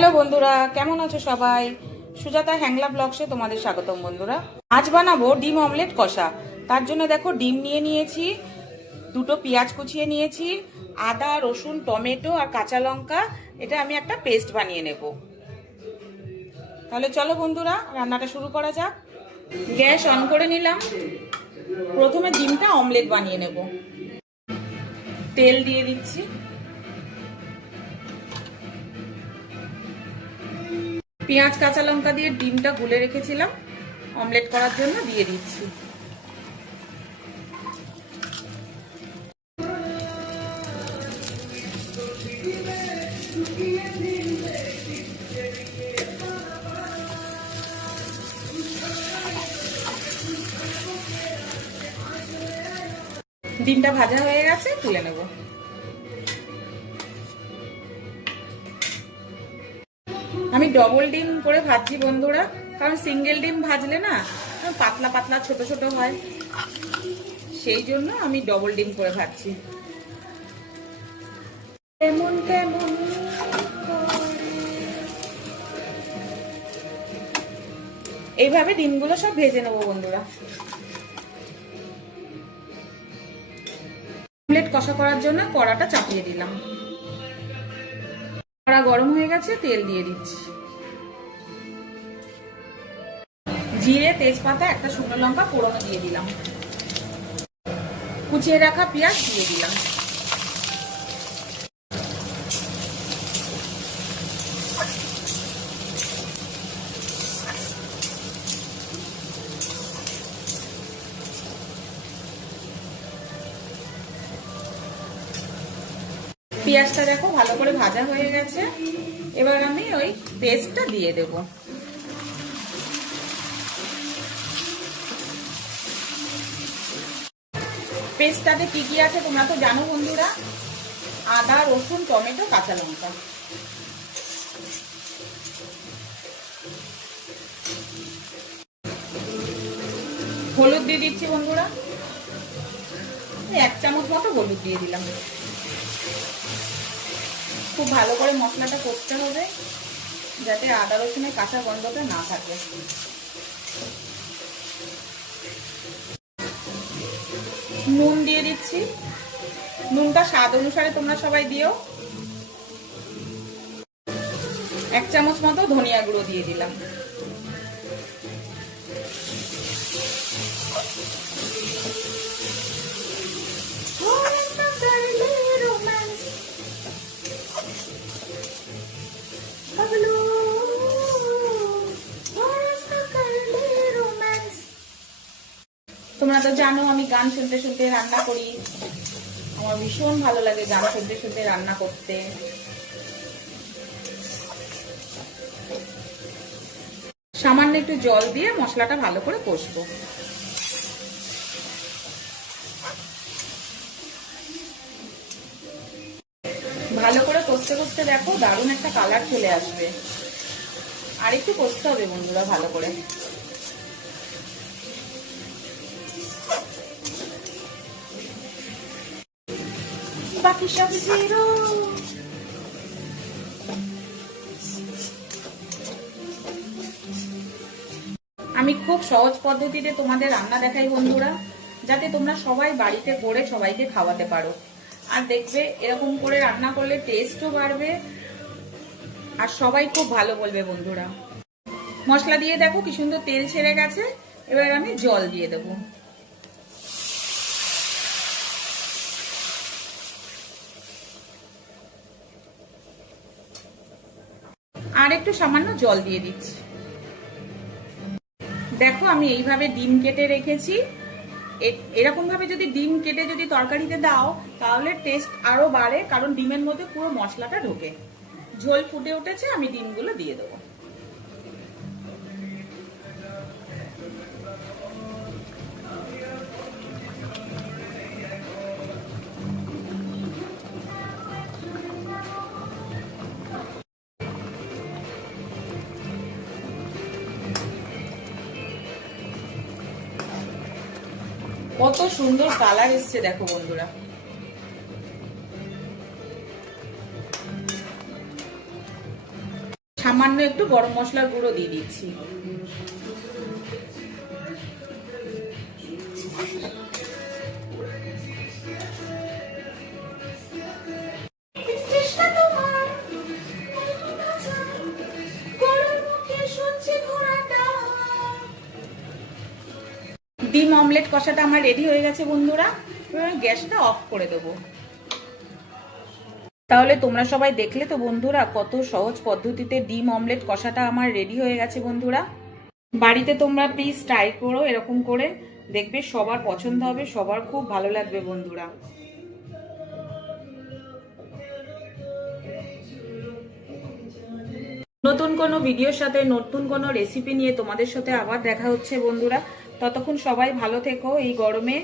Hello বন্ধুরা, কেমন আছো সবাই? সুজাতা হ্যাংলা ব্লগসে তোমাদের স্বাগতম বন্ধুরা। আজ বানাবো ডিম অমলেট কষা। তার জন্য দেখো ডিম নিয়ে নিয়েছি, দুটো পেঁয়াজ কুচিয়ে নিয়েছি, আদা, রসুন, টমেটো আর কাঁচা লঙ্কা। এটা আমি একটা পেস্ট বানিয়ে নেব। তাহলে চলো বন্ধুরা, রান্নাটা শুরু করা যাক। গ্যাস অন করে নিলাম। প্রথমে ডিমটা অমলেট বানিয়ে নেব। তেল দিয়ে দিচ্ছি। পেঁয়াজ, কাঁচা লঙ্কা দিয়ে ডিমটা গুলে রেখেছিলাম। অমলেট করার জন্য দিয়ে দিচ্ছি। ডিমটা ভাজা হয়ে গেছে, তুলে নেব। ডবল ডিম করে ভাজছি বন্ধুরা। কারণ সিঙ্গেল ডিম ভাজলে না, পাতলা পাতলা, ছোট ছোট হয়। সেই জন্য আমি ডবল ডিম করে ভাজছি। কেমন কেমন? এইভাবে ডিমগুলো সব ভেজে নেব বন্ধুরা। অমলেট কষা করার জন্য কড়াটা চাপিয়ে দিলাম। কড়া গরম হয়ে গেছে, তেল দিয়ে দিচ্ছি। জিরে, তেজপাতা, একটা শুকনো লঙ্কা ফোড়নো দিয়ে দিলাম। কুচিয়ে রাখা পেঁয়াজ দিয়ে দিলাম। পেঁয়াজটা দেখো ভালো করে ভাজা হয়ে গেছে। এবার আমি ওই পেস্টটা দিয়ে দেব। পেস্টটাতে কি কি আছে তোমরা তো জানো বন্ধুরা? আদা, রসুন, টমেটো, কাঁচা লঙ্কা। হলুদ দিয়ে দিচ্ছি বন্ধুরা। এক চামচ মতো হলুদ দিয়ে দিলাম। খুব ভালো করে মশলাটা করতে হবে, যাতে আদা, রসুনের কাঁচা গন্ধটা না থাকে। নুন দিয়ে দিচ্ছি। নুনটা স্বাদ অনুসারে তোমরা সবাই দিও। এক চামচ মতো ধনিয়া গুঁড়ো দিয়ে দিলাম। তোমরা তো জানো, আমি গান শুনতে শুনতে রান্না করি। আমার ভীষণ ভালো লাগে গান শুনতে শুনতে রান্না করতে। সামান্য একটু জল দিয়ে মশলাটা ভালো করে কষবো। ভালো করে কষতে কষতে দেখো দারুণ একটা কালার চলে আসবে। আর একটু কষতে হবে বন্ধুরা ভালো করে। বাকি সব জিরো। আমি খুব সহজ পদ্ধতিতে তোমাদের রান্না দেখাই বন্ধুরা, যাতে তোমরা সবাই বাড়িতে করে সবাইকে খাওয়াতে পারো। আর দেখবে, এরকম করে রান্না করলে টেস্টও বাড়বে, আর সবাই খুব ভালো বলবে বন্ধুরা। মশলা দিয়ে দেখো কি সুন্দর তেল ছেড়ে গেছে, এবার আমি জল দিয়ে দেবো। আর একটু সামান্য জল দিয়ে দিচ্ছি। দেখো, আমি এইভাবে ডিম কেটে রেখেছি। এরকম ভাবে যদি ডিম কেটে যদি তরকারিতে দাও, তাহলে টেস্ট আরও বাড়ে, কারণ ডিমের মধ্যে পুরো মশলাটা ঢোকে। ঝোল ফুটে উঠেছে, আমি ডিমগুলো দিয়ে দেবো। কত সুন্দর কালার এসছে দেখো বন্ধুরা। সামান্য একটু গরম মশলার গুঁড়ো দিয়ে দিচ্ছি। অমলেট কষাটা আমার রেডি হয়ে গেছে বন্ধুরা। এবার গ্যাসটা অফ করে দেবো। তাহলে তোমরা সবাই দেখলে তো বন্ধুরা, কত সহজ পদ্ধতিতে ডিম অমলেট কষাটা আমার রেডি হয়ে গেছে বন্ধুরা। বাড়িতে তোমরা প্লিজ ট্রাই করো এরকম করে। দেখবে সবার পছন্দ হবে, সবার খুব ভালো লাগবে বন্ধুরা। নতুন কোনো ভিডিওর সাথে, নতুন কোনো রেসিপি নিয়ে তোমাদের সাথে আবার দেখা হচ্ছে বন্ধুরা। ততক্ষণ সবাই ভালো থেকো এই গরমে।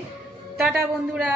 টাটা বন্ধুরা।